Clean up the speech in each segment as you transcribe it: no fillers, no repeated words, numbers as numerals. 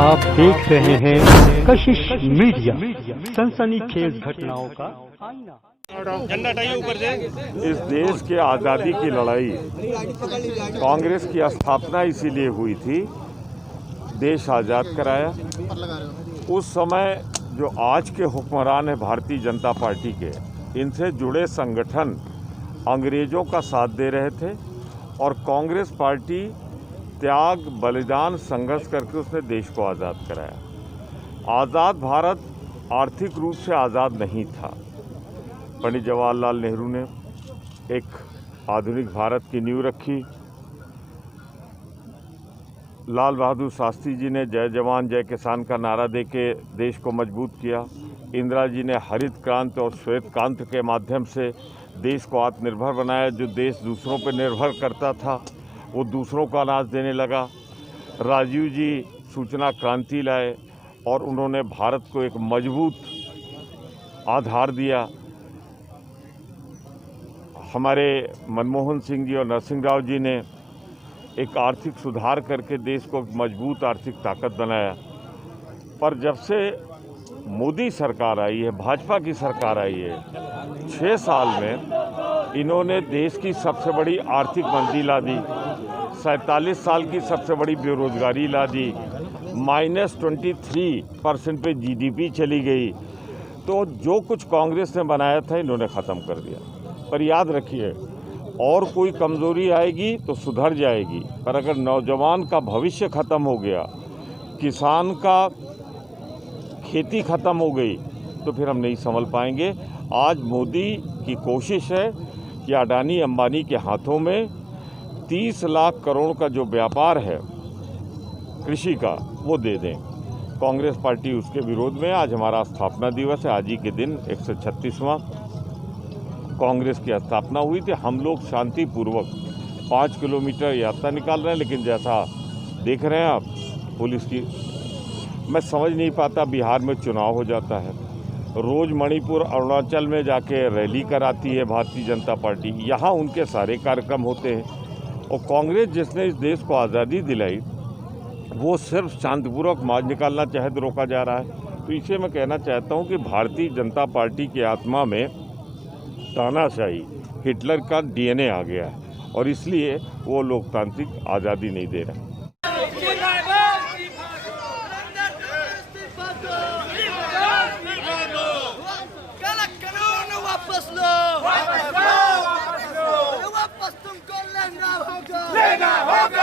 आप देख रहे हैं कशिश मीडिया, सनसनीखेज घटनाओं का आईना। झंडा टाइए ऊपर से। इस देश के आज़ादी की लड़ाई, कांग्रेस की स्थापना इसीलिए हुई थी, देश आज़ाद कराया। उस समय जो आज के हुक्मरान हैं भारतीय जनता पार्टी के, इनसे जुड़े संगठन अंग्रेज़ों का साथ दे रहे थे और कांग्रेस पार्टी त्याग, बलिदान, संघर्ष करके उसने देश को आज़ाद कराया। आज़ाद भारत आर्थिक रूप से आज़ाद नहीं था। पंडित जवाहरलाल नेहरू ने एक आधुनिक भारत की नींव रखी। लाल बहादुर शास्त्री जी ने जय जवान जय किसान का नारा देके देश को मजबूत किया। इंदिरा जी ने हरित क्रांति और श्वेत क्रांति के माध्यम से देश को आत्मनिर्भर बनाया। जो देश दूसरों पर निर्भर करता था वो दूसरों को अनाज देने लगा। राजीव जी सूचना क्रांति लाए और उन्होंने भारत को एक मजबूत आधार दिया। हमारे मनमोहन सिंह जी और नरसिंह राव जी ने एक आर्थिक सुधार करके देश को एक मजबूत आर्थिक ताकत बनाया। पर जब से मोदी सरकार आई है, भाजपा की सरकार आई है, 6 साल में इन्होंने देश की सबसे बड़ी आर्थिक मंदी ला दी, 47 साल की सबसे बड़ी बेरोजगारी ला दी, -23% पे जीडीपी चली गई। तो जो कुछ कांग्रेस ने बनाया था इन्होंने ख़त्म कर दिया। पर याद रखिए, और कोई कमज़ोरी आएगी तो सुधर जाएगी, पर अगर नौजवान का भविष्य ख़त्म हो गया, किसान का खेती ख़त्म हो गई, तो फिर हम नहीं संभल पाएंगे। आज मोदी की कोशिश है कि अडानी अंबानी के हाथों में 30 लाख करोड़ का जो व्यापार है कृषि का, वो दे दें। कांग्रेस पार्टी उसके विरोध में। आज हमारा स्थापना दिवस है। आज ही के दिन 136वां कांग्रेस की स्थापना हुई थी। हम लोग शांतिपूर्वक 5 किलोमीटर यात्रा निकाल रहे हैं, लेकिन जैसा देख रहे हैं आप, पुलिस की, मैं समझ नहीं पाता, बिहार में चुनाव हो जाता है, रोज़ मणिपुर अरुणाचल में जाके रैली कराती है भारतीय जनता पार्टी, यहाँ उनके सारे कार्यक्रम होते हैं। और कांग्रेस जिसने इस देश को आज़ादी दिलाई, वो सिर्फ शांतिपूर्वक मार्च निकालना चाहे तो रोका जा रहा है। तो इसे मैं कहना चाहता हूँ कि भारतीय जनता पार्टी की आत्मा में तानाशाही, हिटलर का डीएनए आ गया है और इसलिए वो लोकतांत्रिक आज़ादी नहीं दे रहे।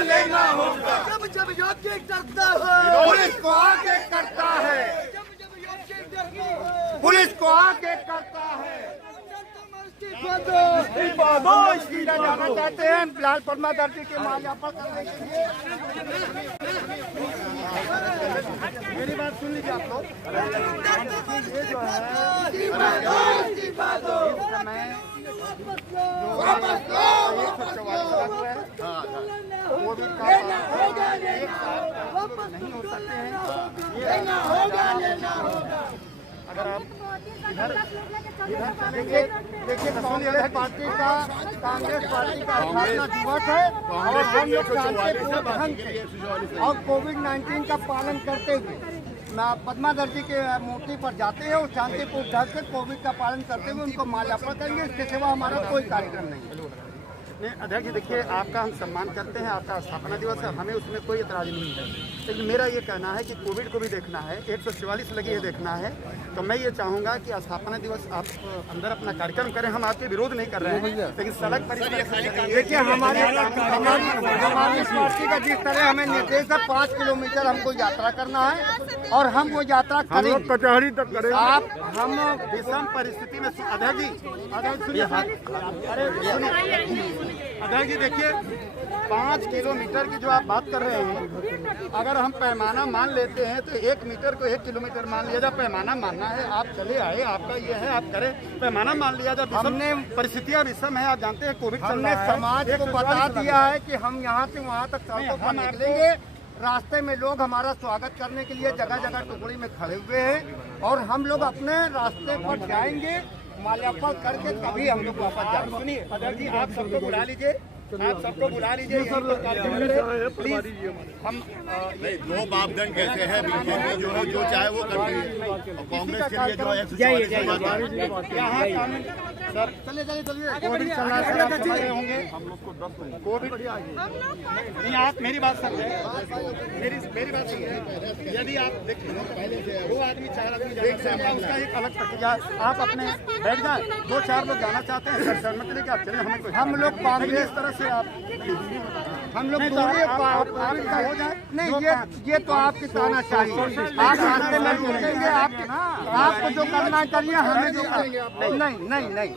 लेना होगा। जब योग्य करता है पुलिस को आके करता है, जब योग्य करता है पुलिस को आके करता है। इस्तीफा जाना चाहते हैं लाल परमा दर्जी के माल्यार्पण करने के लिए। मेरी बात सुन लीजिए आप लोग। ये जो है इस्तीफा दो, वो भी नहीं हो सकते हैं। अगर आप इधर देखिए, कांग्रेस पार्टी का स्थापना दिवस है और हम लोग शांतिपूर्ण ढंग से और कोविड-19 का पालन करते हुए पद्मा दर्जी के मूर्ति पर जाते हैं और शांतिपूर्ण ढंग से कोविड का पालन करते हुए उनको माल्यार्पण करेंगे। इसके सिवा हमारा कोई कार्यक्रम नहीं है। नहीं अध्यक्ष जी, देखिए, आपका हम सम्मान करते हैं, आपका स्थापना दिवस है, हमें उसमें कोई एतराज़ नहीं है। लेकिन मेरा ये कहना है कि कोविड को भी देखना है, 144 लगी है देखना है। तो मैं ये चाहूँगा कि स्थापना दिवस आप अंदर अपना कार्यक्रम करें। हम आपके विरोध नहीं कर रहे हैं, लेकिन सड़क पर देखिए हमारी पार्टी का जिस तरह हमें निर्देश है 5 किलोमीटर हमको यात्रा करना है और हम वो यात्रा करेंगे, कचहरी तक करेंगे। आप हम विषम परिस्थिति में अध्यक्ष जी सुनिए, अध्यक्ष जी देखिए, 5 किलोमीटर की जो आप बात कर रहे हैं, अगर हम पैमाना मान लेते हैं तो 1 मीटर को 1 किलोमीटर मान लिया जाए। पैमाना मानना है, आप चले आए, आपका ये है, आप करें, पैमाना मान लिया जाए। हमने परिस्थितियां विषम है, आप जानते हैं, कोविड हमने समाज को बता दिया है कि हम यहाँ से वहाँ तक सड़कों पर निकलेंगे। रास्ते में लोग हमारा स्वागत करने के लिए जगह जगह टुकड़ी में खड़े हुए हैं और हम लोग अपने रास्ते पर जाएंगे, माल्यार्पण करके तभी हम लोग वापस जाएंगे। सुनिए अध्यक्ष जी, आप सबको बुला लीजिए, आप सबको बुला लीजिए प्लीज। हम नहीं, दो मापदंड कैसे हैं? बीजेपी जो है जो चाहे वो करती है और कांग्रेस के लिए जो है 144 यहाँ कानून सर चलिए कोविड चल रहा है सर, आप समझ रहे होंगे कोविड। नहीं आप मेरी बात समझे, मेरी बात समझे। यदि आप देखिए वो आदमी 4 आदमी जाना उसका एक अलग प्रक्रिया। आप अपने बैठ जाए, 2-4 लोग जाना चाहते हैं सर, सहमति लेके आप चले। हमें हम लोग कांग्रेस तरह से आप हम लोग आपका हो जाए नहीं, ये तो आपकी तानाशाही। आप रास्ते में रुकेंगे, आपको जो करना करिए, हमें जो नहीं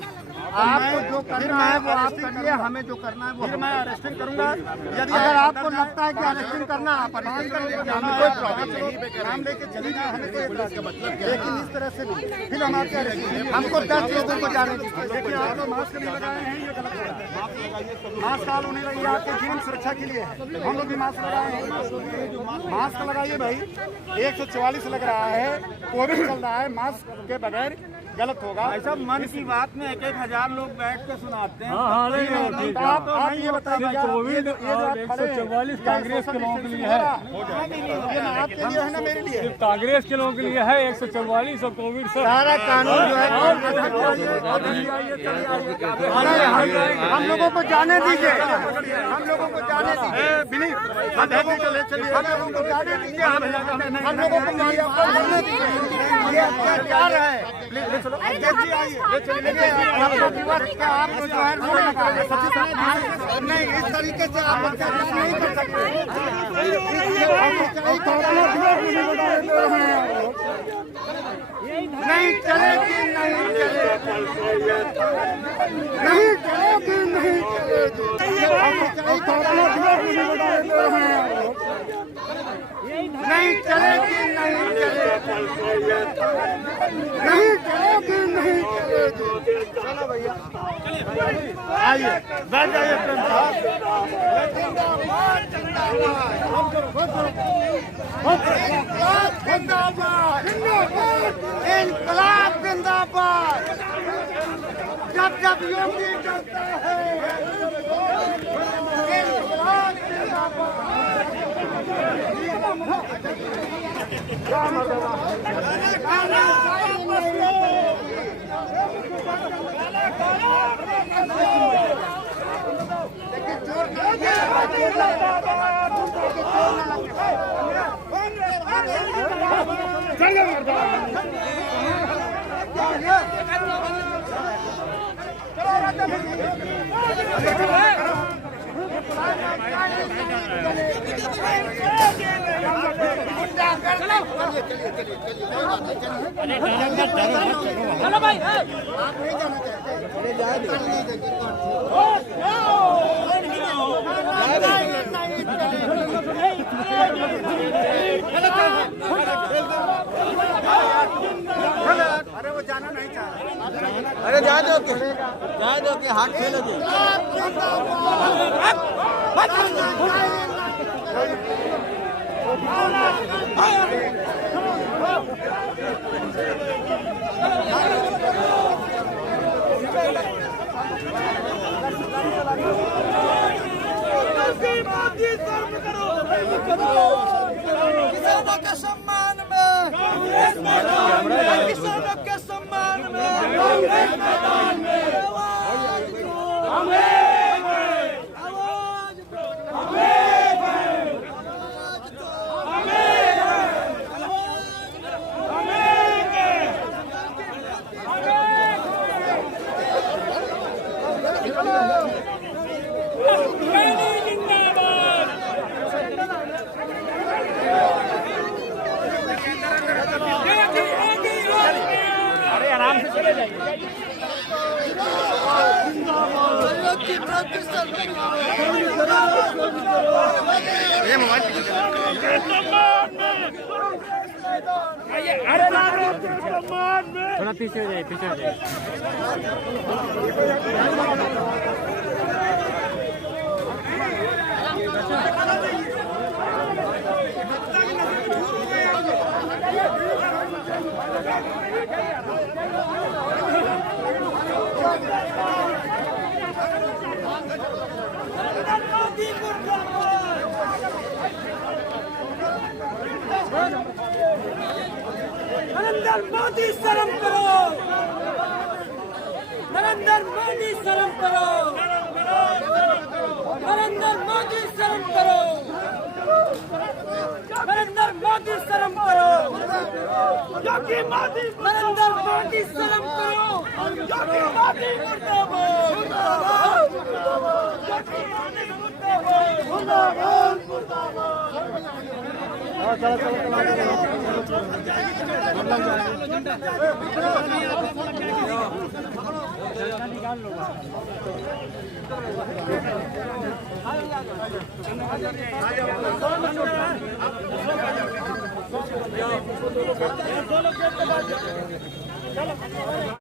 आपको जो करना है वो आप करिए, हमें जो करना है वो मैं अरेस्टिंग करूंगा। यदि अगर आपको लगता है कि अरेस्टिंग करना, आप अरेस्टिंग करिए, हमें कोई प्रॉब्लम नहीं, नाम लेके चले जाए, हमें कोई इतराज का मतलब क्या। लेकिन इस तरह से फिर हम आपके हमको 10 लोगों को जाने दीजिए। देखिए आप लोग मास्क नहीं लगाए हैं, ये गलत है। मास्क चालू होने लगी आपके जीवन सुरक्षा के लिए, हम लोग भी मास्क लगाए हैं। मास्क लगाइए भाई, 144 लग रहा है, कोविड चल रहा है, मास्क के बगैर गलत होगा। ऐसा मन की बात में 1,000 लोग बैठ के सुनाते हैं। आप ये बताइए कोविड और 144 कांग्रेस के लोगों के लिए है, आपके लिए है ना, मेरे लिए सिर्फ कांग्रेस के लोगों के लिए है 144 और कोविड से सारा कानून जो है। हम लोगों को जाने दीजिए, हम लोगों को जाने दीजिए, हम लोगों को जाने दीजिए, हम लोगों को जाने दीजिए। ये अत्याचार है। आपको जो है नहीं, इस तरीके से आप अत्याचार नहीं कर सकते। नहीं चलेगी, नहीं चलेगी, नहीं चलेगी, नहीं चलेगी। नहीं चलेगी, नहीं चलेगी, नहीं चलेगी, नहीं चलेगी। चलो भैया आइए, बैठ जाइए प्रेम साहब। जिंदाबाद, जिंदाबाद, इनकलाब जिंदाबाद। जब जब योगी करता है इनकलाब चलो भाई, आप नहीं जाना चाहते, अरे वो जाना नहीं चाहते। अरे जाए दो कि हाथ फेल दे। किसानों के सम्मान में, किसानों के सम्मान में, मैदान में थोड़ा पीछे हो जाए, पीछे हो जाए। नरेंद्र मोदी शर्म करो, नरेंद्र मोदी शर्म करो, नरेंद्र मोदी शर्म करो, नरेंद्र मोदी शर्म करो, योगी मोदी नरेंद्र मोदी शर्म करो, योगी मोदी मुर्दाबाद, योगी मोदी मुर्दाबाद, चलो